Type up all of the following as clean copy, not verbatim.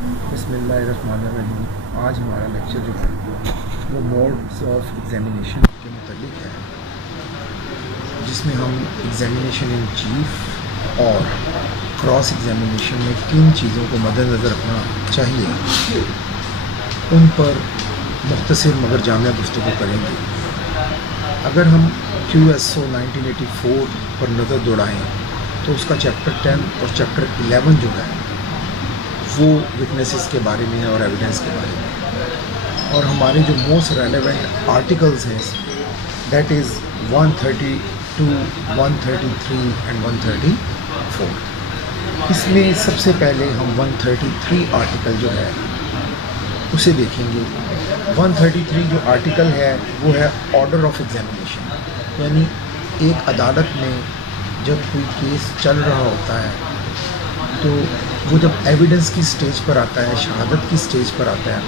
बिस्मिल्लाहिर्रहमानिर्रहीम। आज हमारा लेक्चर जो है वो मोड्स ऑफ एग्ज़ामिनेशन के मुतालिक है, जिसमें हम एग्ज़ामिनेशन इन चीफ और क्रॉस एग्ज़ामिनेशन में किन चीज़ों को मद्देनज़र रखना चाहिए उन पर मुख्तसर मगर जामिया गुफ्तगू करेंगे। अगर हम QSO 1984 पर नज़र दौड़ाएँ तो उसका चैप्टर 10 और चैप्टर 11 जो है वो विटनेसेस के बारे में है और एविडेंस के बारे में। और हमारे जो मोस्ट रेलेवेंट आर्टिकल्स हैं दैट इज़ 132, 133 एंड 134। इसमें सबसे पहले हम 133 आर्टिकल जो है उसे देखेंगे। 133 जो आर्टिकल है वो है ऑर्डर ऑफ एग्जामिनेशन, यानी एक अदालत में जब कोई केस चल रहा होता है तो वो जब एविडेंस की स्टेज पर आता है, शहादत की स्टेज पर आता है,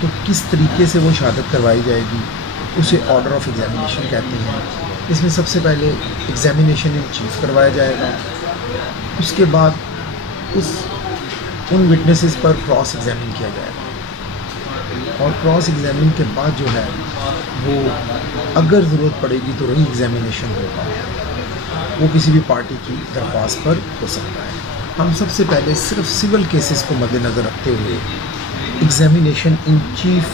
तो किस तरीके से वो शहादत करवाई जाएगी उसे ऑर्डर ऑफ एग्जामिनेशन कहते हैं। इसमें सबसे पहले एग्जामिनेशन इन चीफ करवाया जाएगा, उसके बाद उन विटनेसेस पर क्रॉस एग्जामिन किया जाएगा और क्रॉस एग्जामिन के बाद जो है वो अगर ज़रूरत पड़ेगी तो री एग्जामिनेशन होगा, वो किसी भी पार्टी की दरख्वास्त पर हो सकता है। हम सबसे पहले सिर्फ सिविल केसेस को मद्देनज़र रखते हुए एग्ज़ामिनेशन इन चीफ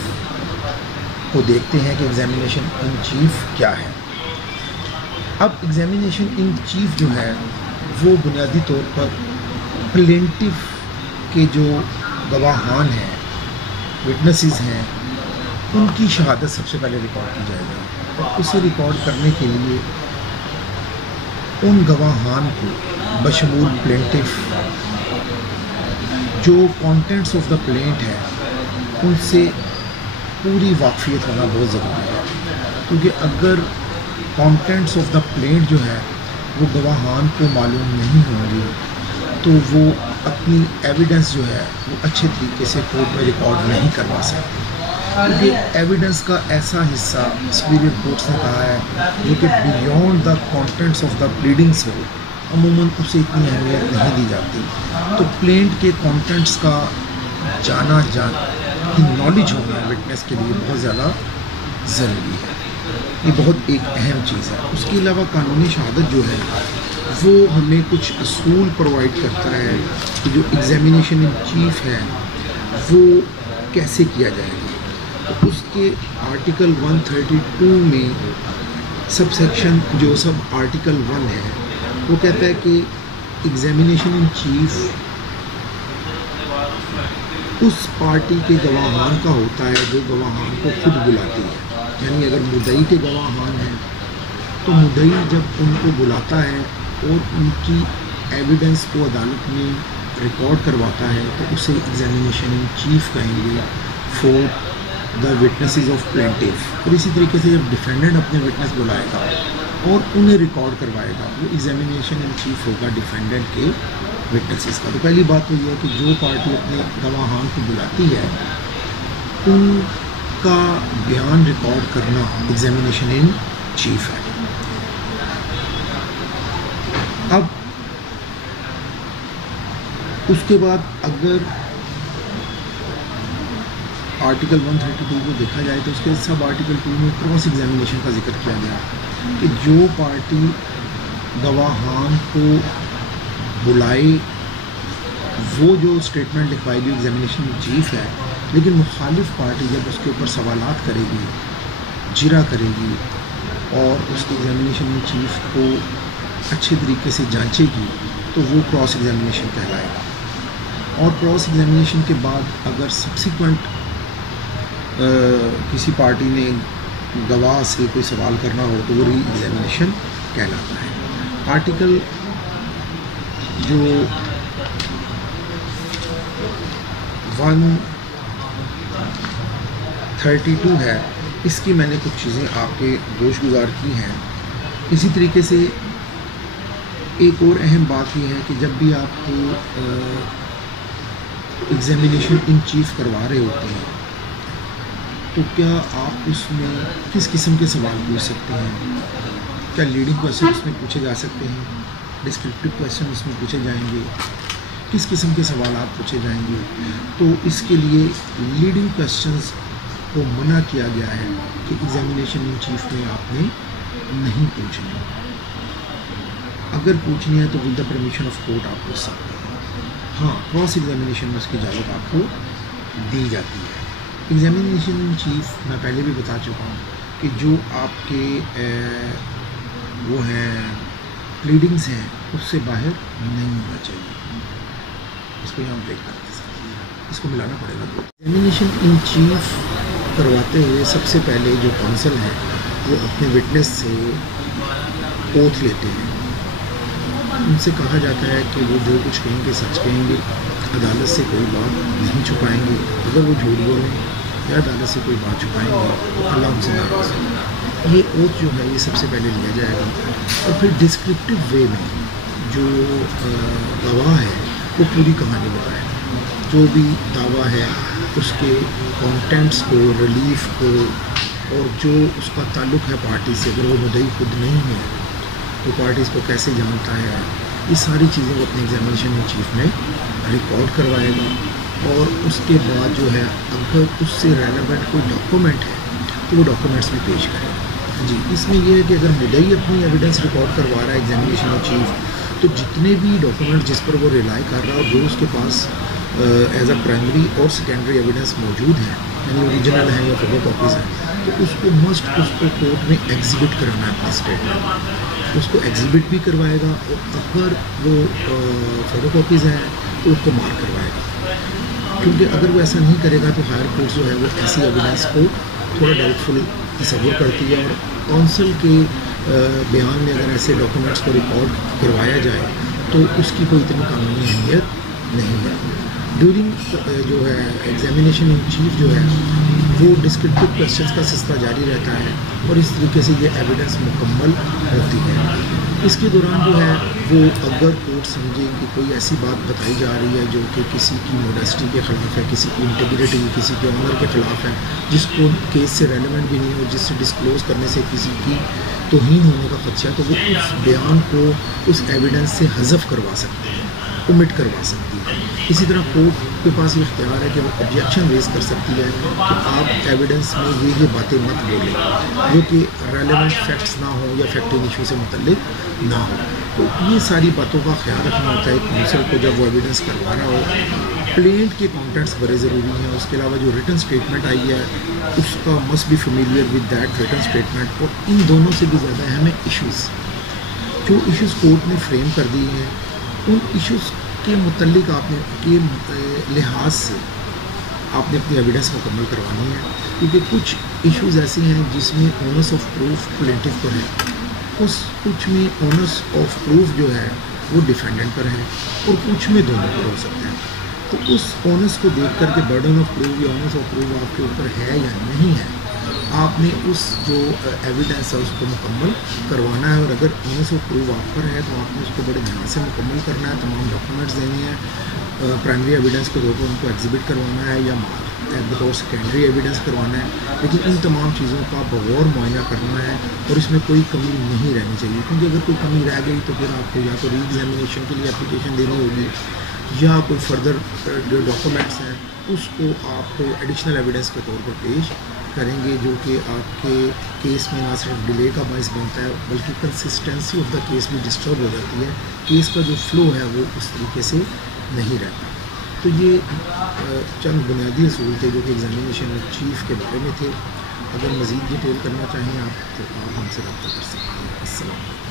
को देखते हैं कि एग्ज़ामिनेशन इन चीफ क्या है। अब एग्ज़ामिनेशन इन चीफ जो है वो बुनियादी तौर पर प्लेंटिफ के जो गवाहान हैं, विटनेसेस हैं, उनकी शहादत सबसे पहले रिकॉर्ड की जाएगी और उसे रिकॉर्ड करने के लिए उन गवाहान को बशमूल प्लेंटिफ जो कंटेंट्स ऑफ द प्लेंट है उनसे पूरी वाकफियत होना बहुत ज़रूरी है, क्योंकि अगर कंटेंट्स ऑफ द प्लेंट जो है वो गवाहान को मालूम नहीं होंगे तो वो अपनी एविडेंस जो है वो अच्छे तरीके से कोर्ट में रिकॉर्ड नहीं करवा सकते, क्योंकि एविडेंस का ऐसा हिस्सा सुपीरियर कोर्ट्स ने कहा है जो कि beyond the contents of the pleadings हो, अमूमन उसे इतनी अहमियत नहीं दी जाती। तो प्लेंट के कंटेंट्स का की नॉलेज होना विटनेस के लिए बहुत ज़्यादा ज़रूरी है, ये बहुत एक अहम चीज़ है। उसके अलावा कानूनी शहादत जो है वो हमें कुछ असूल प्रोवाइड करता है कि जो एग्ज़ामिनेशन इन चीफ है वो कैसे किया जाएगा। तो उसके आर्टिकल 132 में सब सेक्शन जो सब आर्टिकल 1 है वो कहता है कि एग्ज़ामिनेशन इन चीफ उस पार्टी के गवाहान का होता है जो गवाहान को खुद बुलाती है, यानी अगर मुद्दई के गवाहान हैं तो मुद्दई जब उनको बुलाता है और उनकी एविडेंस को अदालत में रिकॉर्ड करवाता है तो उसे एग्ज़ामिनेशन इन चीफ कहेंगे for the witnesses of plaintiff. और इसी तरीके से जब डिफेंडेंट अपने विटनेस बुलाएगा और उन्हें रिकॉर्ड करवाएगा वो एग्ज़ामिनेशन इन चीफ होगा डिफेंडेंट के विटनेसेस का। तो पहली बात तो ये है कि जो पार्टी अपने गवाहान को बुलाती है उनका बयान रिकॉर्ड करना एग्ज़ामिनेशन इन चीफ है। अब उसके बाद अगर आर्टिकल 132 को देखा जाए तो उसके सब आर्टिकल 2 में क्रॉस एग्जामिनेशन का जिक्र किया गया कि जो पार्टी गवाहान को बुलाए वो जो स्टेटमेंट लिखवाएगी एग्जामिनेशन में चीफ है, लेकिन मुखालिफ पार्टी जब उसके ऊपर सवालात करेगी, जिरा करेगी और उसके एग्जामिनेशन में चीफ को अच्छे तरीके से जांचेगी तो वो क्रॉस एग्जामिनेशन कहलाएगा। और क्रॉस एग्जामिनेशन के बाद अगर सब्सिक्वेंट किसी पार्टी ने गवाह से कोई सवाल करना हो तो वो री एग्जामिनेशन कहलाता है। आर्टिकल जो 132 है इसकी मैंने कुछ चीज़ें आपके गोशगुजार की हैं। इसी तरीके से एक और अहम बात यह है कि जब भी आप एग्ज़ामिनेशन इन चीफ करवा रहे होते हैं तो क्या आप उसमें किस किस्म के सवाल पूछ सकते हैं? क्या लीडिंग क्वेश्चन उसमें पूछे जा सकते हैं, डिस्क्रिप्टिव क्वेश्चन उसमें पूछे जाएंगे, किस किस्म के सवालात पूछे जाएंगे। तो इसके लिए लीडिंग क्वेश्चंस को मना किया गया है कि एग्जामिनेशन इन चीफ में आपने नहीं पूछनी। अगर पूछनी है तो with the permission of court आप पूछ सकते हैं। हाँ, क्रॉस एग्जामिनेशन में उसकी इजाज़त आपको दी जाती है। एग्जामिनेशन इन चीफ मैं पहले भी बता चुका हूँ कि जो आपके वो हैं प्लीडिंग्स हैं उससे बाहर नहीं होना चाहिए। इसको यहाँ ब्रेक करते हैं, इसको मिलाना पड़ेगा। एग्जामिनेशन इन चीफ करवाते हुए सबसे पहले जो काउंसिल है वो अपने विटनेस से ओथ लेते हैं। उनसे कहा जाता है कि वो जो कुछ कहेंगे सच कहेंगे, अदालत से कोई बात नहीं छुपाएंगे। अगर वो झूठ बोलें या अदालत से कोई बात छुपाएंगे तो अल्लाह उनसे नाराज़ होगा। ये ओथ जो है ये सबसे पहले लिया जाएगा और फिर डिस्क्रिप्टिव वे में जो गवाह है वो पूरी कहानी बताएगा। जो भी दावा है उसके कंटेंट्स को, रिलीफ को और जो उसका ताल्लुक़ है पार्टी से, अगर वो मुद्दई खुद नहीं है तो पार्टीज़ को कैसे जानता है, ये सारी चीज़ें वो अपने एग्जामिनेशन इन चीफ में रिकॉर्ड करवाएगा। और उसके बाद जो है अगर उससे रेलेवेंट कोई डॉक्यूमेंट है तो वो डॉक्यूमेंट्स भी पेश करेगा। जी, इसमें यह है कि अगर मुद्दई अपनी एविडेंस रिकॉर्ड करवा रहा है एग्जामिनेशन इन चीफ तो जितने भी डॉक्यूमेंट जिस पर वो रिलाई कर रहा है और जो उसके पास एज अ प्राइमरी और सेकेंडरी एविडेंस मौजूद है, यानी ओरिजिनल है या फोटो कॉपीज़ हैं, तो उसको मस्ट उसको कोर्ट में एग्जिबिट कराना है अपनी स्टेटमेंट। उसको एग्जिबिट भी करवाएगा और अगर वो फोटो कॉपीज़ हैं तो उसको मार्क करवाएगा। क्योंकि अगर वो ऐसा नहीं करेगा तो हायर कोर्ट जो है वो ऐसी एविडेंस को थोड़ा डाउटफुल तस्वुर करती है और काउंसिल के बयान में अगर ऐसे डॉक्यूमेंट्स को रिकॉर्ड करवाया जाए तो उसकी कोई इतनी कानूनी अहमियत नहीं है। ड्यूरिंग जो है एग्जामिनेशन इन चीफ जो है वो डिस्क्रिप्टिव क्वेश्चंस का सिलसिला जारी रहता है और इस तरीके से ये एविडेंस मुकम्मल होती है। इसके दौरान जो है वो अगर कोर्ट समझे कि कोई ऐसी बात बताई जा रही है जो कि किसी की मोडेस्टी के ख़िलाफ़ है, किसी की इंटीग्रिटी, किसी के ऑनर के ख़िलाफ़ है, जिसको केस से रेलेवेंट भी नहीं हो, जिससे डिस्क्लोज़ करने से किसी की तौहीन होने का खदशा है, तो वो उस बयान को उस एविडेंस से हज़फ करवा सकते हैं, ओमिट करवा सकती है। इसी तरह कोर्ट के पास ये इख्तियार है कि वो ऑब्जेक्शन रेज़ कर सकती है कि आप एविडेंस में ये बातें मत बोलें जो कि रेलेवेंट फैक्ट्स ना हो या फैक्टिंग इशू से मुतल्लिक ना हो। तो ये सारी बातों का ख्याल रखना होता है काउंसिल को जब वो एविडेंस करवा रहा हो। प्लेंट के कंटेंट्स बड़े ज़रूरी हैं। उसके अलावा जो रिटन स्टेटमेंट आई है उसका must be familiar with that written statement. और इन दोनों से भी ज़्यादा अहम है इशूज़, जो इशूज़ कोर्ट ने फ्रेम कर दिए हैं उन इशूज़ के मुतल्लिक आपने के लिहाज से आपने अपनी एविडेंस मुकम्मल करवानी है। क्योंकि कुछ इश्यूज़ ऐसे हैं जिसमें ऑनर्स ऑफ प्रूफ प्लेंटिव पर है, उस कुछ में ऑनर्स ऑफ प्रूफ जो है वो डिफेंडेंट पर है और कुछ में दोनों पर हो सकते हैं। तो उस ऑनर्स को देख कर के बर्डन ऑफ प्रूफ या ऑनर्स ऑफ प्रूफ आपके ऊपर है या नहीं है, आपने उस जो एविडेंस है उसको मुकम्मल करवाना है। और अगर ऑनर्स ऑफ प्रूफ आप पर है तो आपने उसको बड़े ध्यान से मुकम्मल करना है। तमाम डॉक्यूमेंट्स देने हैं, प्राइमरी एविडेंस के तौर पर उनको एग्जिबिट करवाना है या बतौर सेकेंडरी एविडेंस करवाना है। लेकिन इन तमाम चीज़ों का बगौर मुआयना करना है और इसमें कोई कमी नहीं रहनी चाहिए। क्योंकि अगर कोई कमी रह गई तो फिर आपको या तो री एग्जामिनेशन के लिए एप्लीकेशन देनी होगी या कोई फर्दर जो डॉक्यूमेंट्स हैं उसको आप एडिशनल एविडेंस के तौर पर पेश करेंगे, जो कि आपके केस में ना सिर्फ डिले का बायस बनता है बल्कि कंसिस्टेंसी ऑफ द केस भी डिस्टर्ब हो जाती है। केस का जो फ्लो है वो उस तरीके से नहीं रहता। तो ये चंद बुनियादी असूल थे जो कि एग्जामिनेशन चीफ के बारे में थे। अगर मज़ीद डिटेल करना चाहें आप तो आप हमसे रब्ता कर सकते हैं। अस्सलाम।